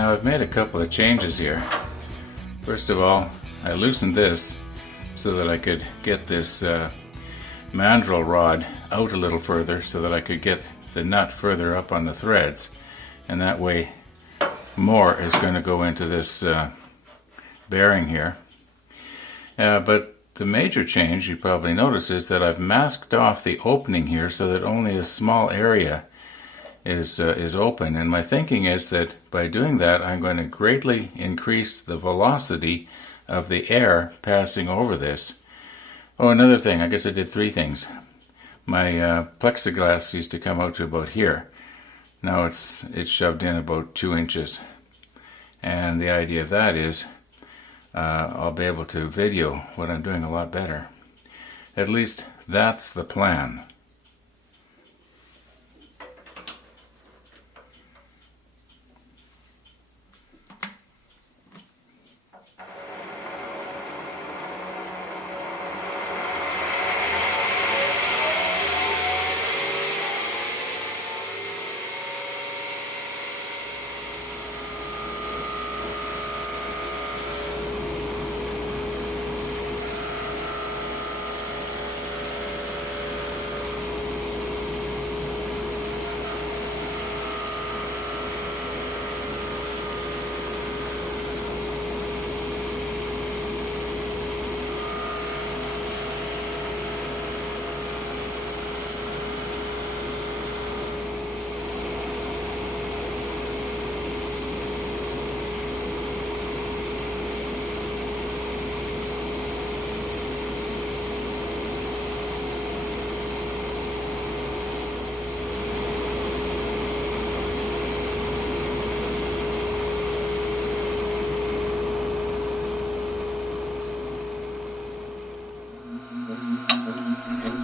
Now I've made a couple of changes here. First of all, I loosened this so that I could get this mandrel rod out a little further so that I could get the nut further up on the threads, and that way more is going to go into this bearing here. But the major change you probably notice is that I've masked off the opening here so that only a small area is open, and my thinking is that by doing that I'm going to greatly increase the velocity of the air passing over this. Oh, another thing, I guess I did three things. My plexiglass used to come out to about here. Now it's shoved in about 2 inches. And the idea of that is I'll be able to video what I'm doing a lot better. At least that's the plan.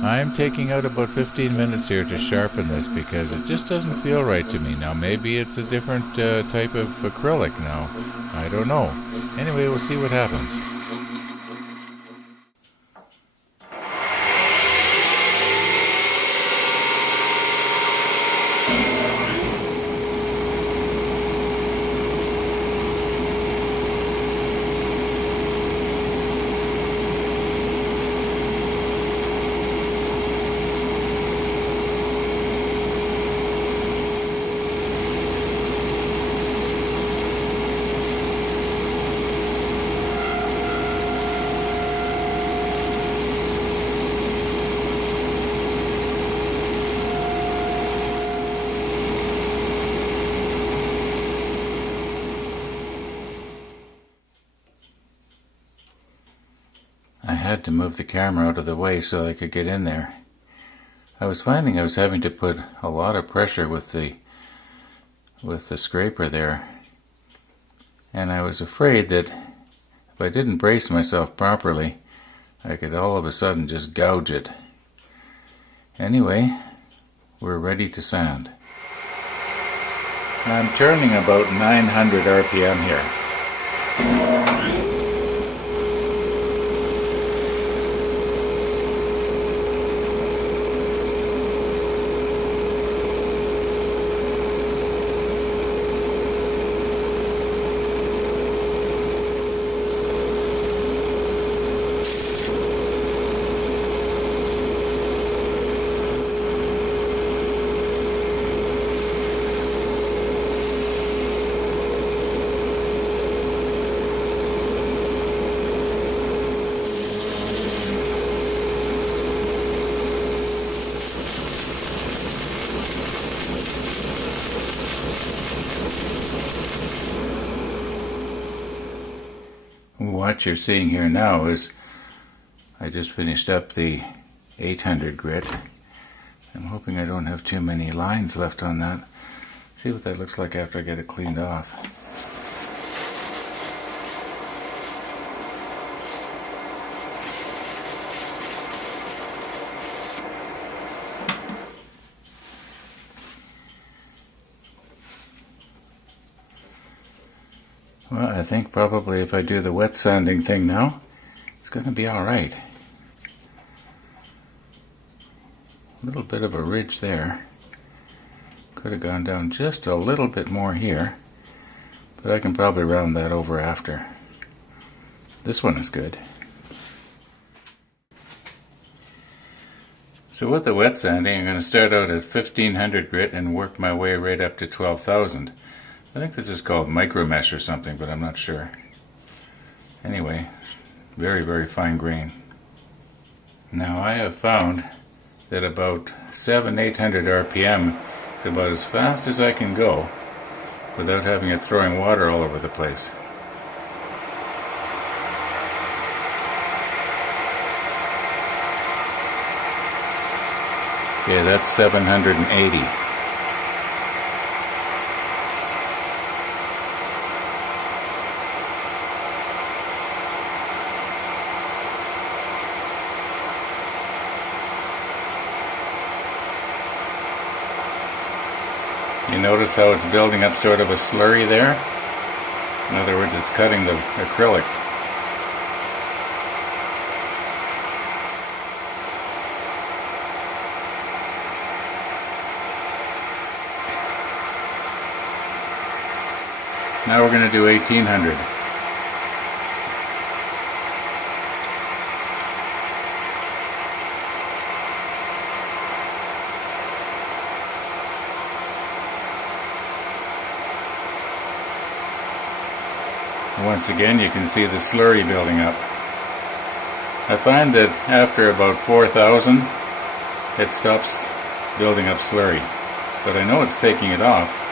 I'm taking out about 15 minutes here to sharpen this because it just doesn't feel right to me. Now maybe it's a different type of acrylic now. I don't know. Anyway, we'll see what happens. I had to move the camera out of the way so I could get in there. I was finding I was having to put a lot of pressure with the scraper there, and I was afraid that if I didn't brace myself properly I could all of a sudden just gouge it. Anyway, we're ready to sand. I'm turning about 900 RPM here. What you're seeing here now is I just finished up the 800 grit. I'm hoping I don't have too many lines left on that. See what that looks like after I get it cleaned off. Well, I think probably if I do the wet sanding thing now, it's going to be alright. A little bit of a ridge there. Could have gone down just a little bit more here, but I can probably round that over after. This one is good. So with the wet sanding, I'm going to start out at 1500 grit and work my way right up to 12,000. I think this is called micro mesh or something, but I'm not sure. Anyway, very, very fine grain. Now I have found that about 700-800 RPM is about as fast as I can go without having it throwing water all over the place. Okay, that's 780. You notice how it's building up sort of a slurry there? In other words, it's cutting the acrylic. Now we're going to do 1800. Once again, you can see the slurry building up. I find that after about 4,000, it stops building up slurry, but I know it's taking it off.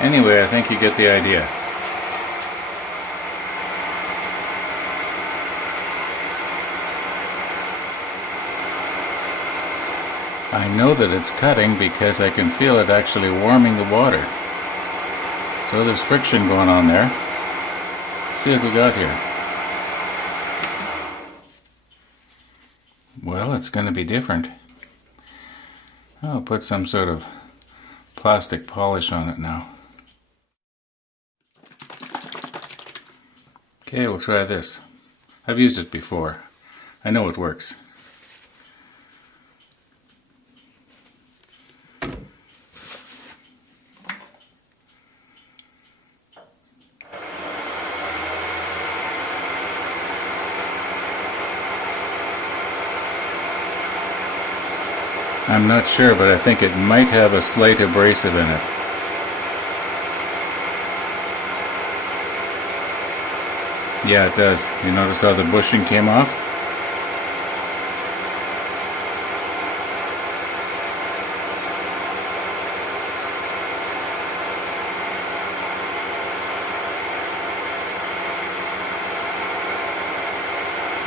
Anyway, I think you get the idea. I know that it's cutting because I can feel it actually warming the water. So there's friction going on there. Let's see what we got here. Well, it's going to be different. I'll put some sort of plastic polish on it now. Okay, we'll try this. I've used it before. I know it works. I'm not sure, but I think it might have a slight abrasive in it. Yeah, it does. You notice how the bushing came off?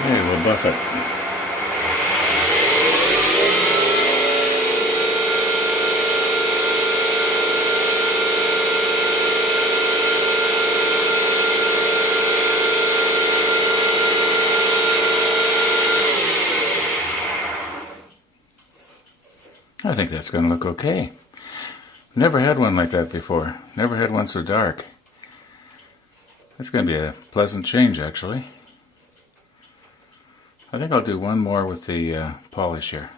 Okay, we'll buff it. I think that's going to look okay. Never had one like that before. Never had one so dark. That's going to be a pleasant change, actually. I think I'll do one more with the polish here.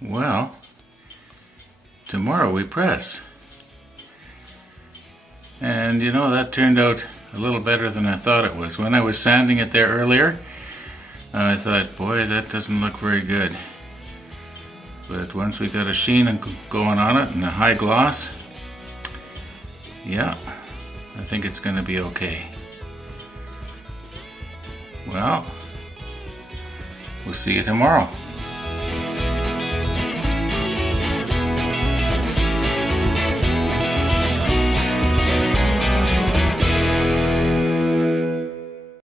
Well, tomorrow we press. And you know, that turned out a little better than I thought it was. When I was sanding it there earlier, I thought, boy, that doesn't look very good. But once we got a sheen going on it and a high gloss, yeah, I think it's going to be okay. Well, we'll see you tomorrow.